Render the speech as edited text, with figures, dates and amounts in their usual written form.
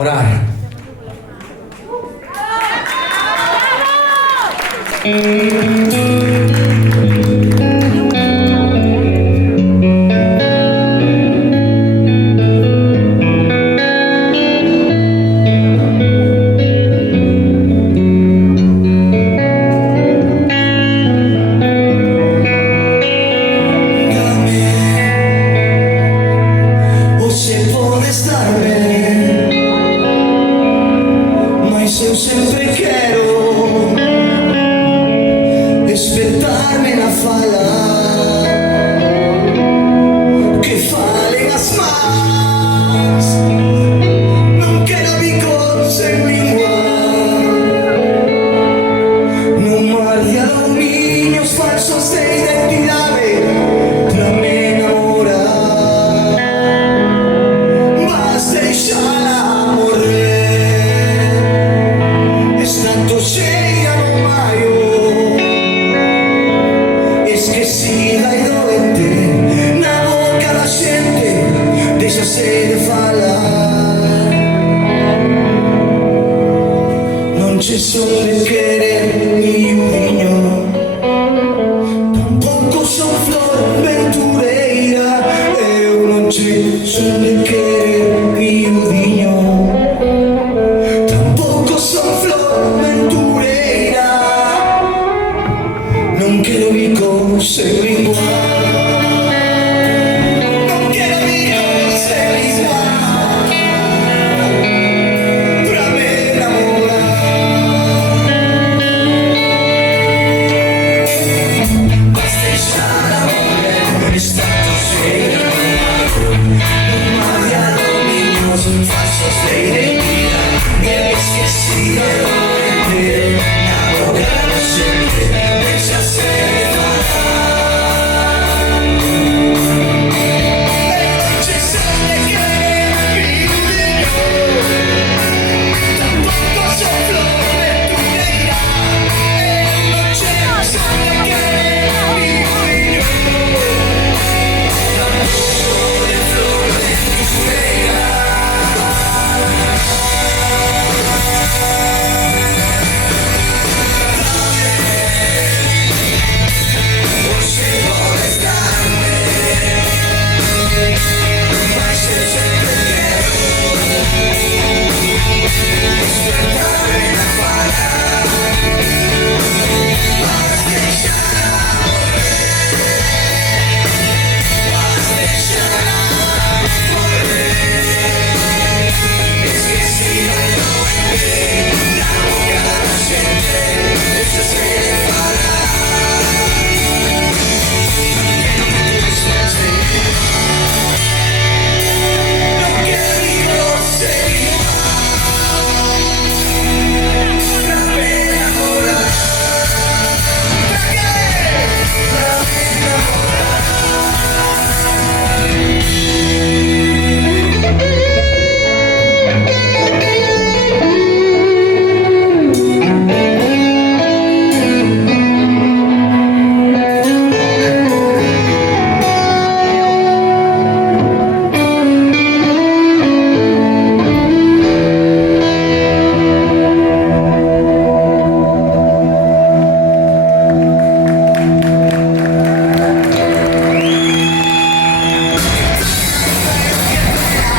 Orar. Eu sempre quero aspettarmi a falar que falem as mãos. Não quero bicos sem língua, no mar de alumínios falsos de identidade pra me enamorar, mas deixá-la morrer. Tanto cheia no maio, esquecida e doente, na boca da gente, deixa-se de falar. Não te son de querer miudinho, tampouco son flor ventureira. Eu não te son de querer miudinho, tampouco son flor ventureira. Non quero bicos sem língua, non quero bicos sem língua pra me enamorar. Mas deixar a morrer está tão cheio no mar de alumínios falsos de identidade, esquecida.